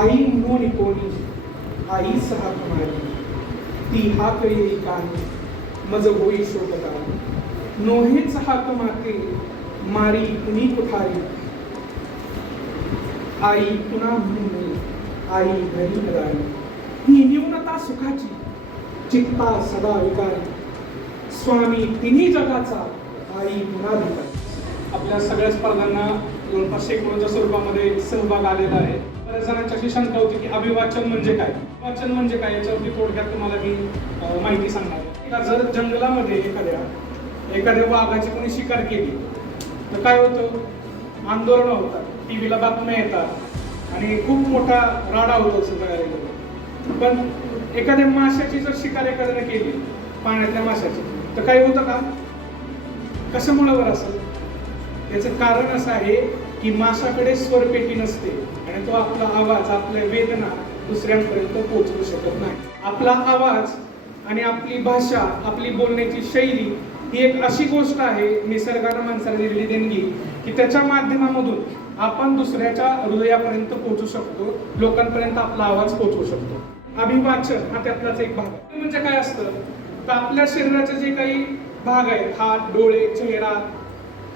आई म्हणून कोणी आई सहा कुमारी ती हाक येई कानी मज होई शोभता नोहेच हाक माते मारी कुणी कुठारी आई पुन्हा म्हणून आई घरी पदारी ही न्यूनता सुखाची चित्ता सदा विकारी। स्वामी तिन्ही जगाचा आई पुन्हा आपल्या सगळ्या स्पर्धांना जवळपास शेकडोच्या स्वरूपामध्ये सहभाग आलेला आहे. बऱ्याच जणांची अशी शंका होती की अभिवाचन म्हणजे काय? वाचन म्हणजे काय? याच्यावरती थोडक्यात तुम्हाला मी माहिती सांगणार आहे. जर जंगलामध्ये एखाद्या एखाद्या वाघाची कोणी शिकार केली तर काय होतं? आंदोलन होतात. टीव्हीला बातम्या येतात. आणि खूप मोठा राडा होतो असं पण एखाद्या माशाची जर शिकार एखाद्याने केली पाण्यातल्या माशाची तर काय होतं का? कशामुळे मुळावर असं? याचं कारण असं आहे की माशाकडे स्वरपेटी नसते आणि तो आपला आवाज आपल्या वेदना दुसऱ्यांपर्यंत पोहोचवू शकत नाही. आपला आवाज आणि आपली भाषा आपली बोलण्याची शैली ही एक अशी गोष्ट आहे निसर्गानं माणसाला दिलेली देणगी की त्याच्या माध्यमामधून आपण दुसऱ्याच्या हृदयापर्यंत पोहोचू शकतो लोकांपर्यंत आपला आवाज पोहोचवू शकतो. अभिवाचन हा त्यातलाच एक भाग आहे. म्हणजे काय असतं? तर आपल्या शरीराचे जे काही भाग आहेत हात डोळे चेहरा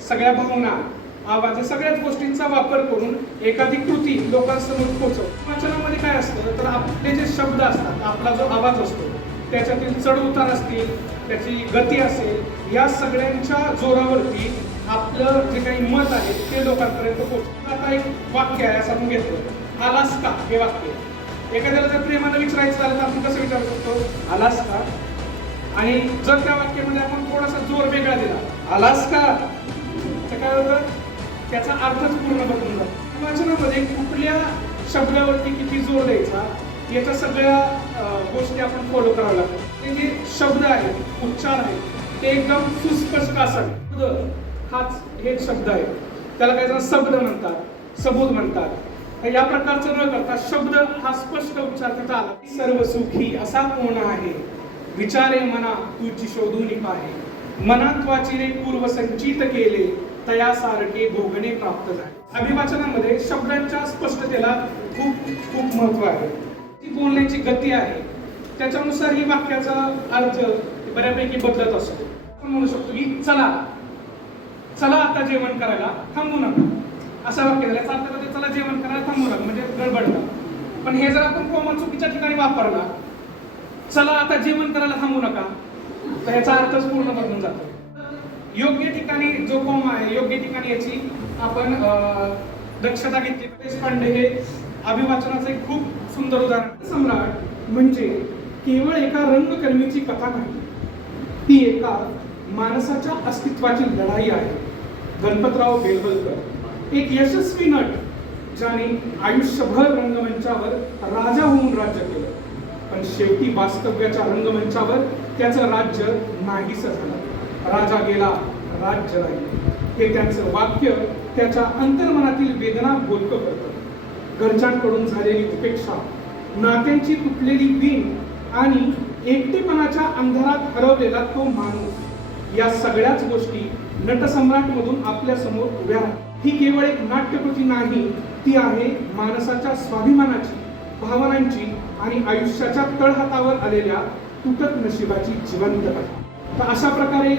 सगळ्या भावना आवाज या सगळ्याच गोष्टींचा वापर करून एखादी कृती लोकांसमोर पोहोचव वाचनामध्ये काय असतं तर आपले जे शब्द असतात आपला जो आवाज असतो त्याच्यातील चढ उतार असतील त्याची गती असेल या सगळ्यांच्या जोरावरती आपलं जे काही मत आहे ते लोकांपर्यंत पोहोचतं आता एक वाक्य आहे असं आपण घेतलं. आलास का हे वाक्य एखाद्याला जर प्रेमानं विचारायचं झालं तर आपण कसं विचारू शकतो? आलास का आणि जर त्या वाक्यामध्ये आपण थोडासा जोर वेगळा दिला आलास का तर काय होतं? त्याचा अर्थच पूर्ण बदलून जातो वाचनामध्ये कुठल्या शब्दावरती किती जोर द्यायचा याच्या सगळ्या गोष्टी आपण फॉलो कराव्या लागतात. ते जे शब्द आहेत उच्चार आहेत ते एकदम सुस्पष्ट असावे. हाच हे शब्द आहे. त्याला काय शब्द म्हणतात सबूत म्हणतात. तर या प्रकारचं न करता शब्द हा स्पष्ट उच्चार त्याचा आला. सर्व सुखी असा कोण आहे? विचारे मना तुझी शोधून पाहे. मनात्वाची वाचिले पूर्व संचित केले. तयासारखे भोगणे प्राप्त झाले. अभिवाचनामध्ये शब्दांच्या स्पष्टतेला खूप खूप महत्त्व आहे. ती बोलण्याची गती आहे त्याच्यानुसार ही वाक्याचा अर्थ बऱ्यापैकी बदलत असतो. आपण म्हणू शकतो की चला चला आता जेवण करायला थांबू नका. असा वाक्य झाला याचा अर्थ म्हणजे चला जेवण करायला थांबू नका म्हणजे गडबड पण हे जर आपण कोमन चुकीच्या ठिकाणी वापरला चला आता जेवण करायला थांबू नका तर याचा अर्थच पूर्ण बदलून जातो. योग्य ठिकाणी जो कोम आहे योग्य ठिकाणी याची आपण दक्षता घेतली. देशपांडे हे अभिवाचनाचं एक खूप सुंदर उदाहरण. सम्राट म्हणजे केवळ एका रंगकर्मीची कथा नाही ती एका माणसाच्या अस्तित्वाची लढाई आहे. गणपतराव बेलवलकर एक यशस्वी नट ज्याने आयुष्यभर रंगमंचावर राजा होऊन राज्य केलं. पण शेवटी वास्तव्याच्या रंगमंचावर त्याचं राज्य नाहीसं झालं. राजा गेला राज्य राहिले. हे त्यांचं वाक्य त्याच्या अंतर्मनातील वेदना बोलकं करतं. घरच्यांकडून झालेली उपेक्षा नात्यांची तुटलेली बीन आणि एकटेपणाच्या अंधारात हरवलेला तो माणूस या सगळ्याच गोष्टी नटसम्राट मधून आपल्यासमोर उभ्या ही केवळ एक नाट्यकृती नाही ती आहे माणसाच्या स्वाभिमानाची भावनांची आणि आयुष्याच्या तळहातावर आलेल्या तुटक नशिबाची जिवंत कथा. तर अशा प्रकारे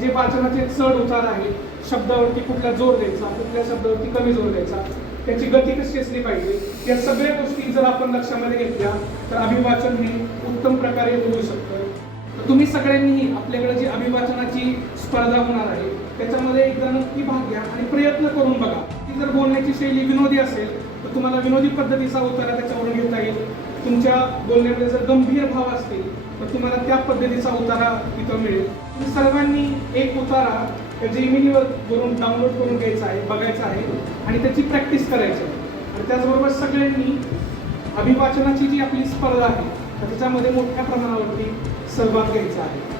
जे वाचनाचे चढ उतार आहेत शब्दावरती कुठला जोर द्यायचा कुठल्या शब्दावरती कमी जोर द्यायचा त्याची गती कशी असली पाहिजे या सगळ्या गोष्टी जर आपण लक्षामध्ये घेतल्या तर अभिवाचन हे उत्तम प्रकारे होऊ शकतं. तुम्ही सगळ्यांनी आपल्याकडे जी अभिवाचनाची स्पर्धा होणार आहे त्याच्यामध्ये एकदा नक्की भाग घ्या आणि प्रयत्न करून बघा. ती जर बोलण्याची शैली विनोदी असेल तर तुम्हाला विनोदी पद्धतीचा उतारा त्याच्यावरून घेता येईल. तुमच्या बोलण्यामध्ये जर गंभीर भाव असतील तर तुम्हाला त्या पद्धतीचा उतारा तिथं मिळेल. तुम्ही सर्वांनी एक उतारा त्याची जेमिनीवर वरून डाउनलोड करून घ्यायचा आहे बघायचा आहे आणि त्याची प्रॅक्टिस करायची आहे. आणि त्याचबरोबर सगळ्यांनी अभिवाचनाची जी आपली स्पर्धा आहे त्याच्यामध्ये मोठ्या प्रमाणावरती सहभाग घ्यायचा आहे.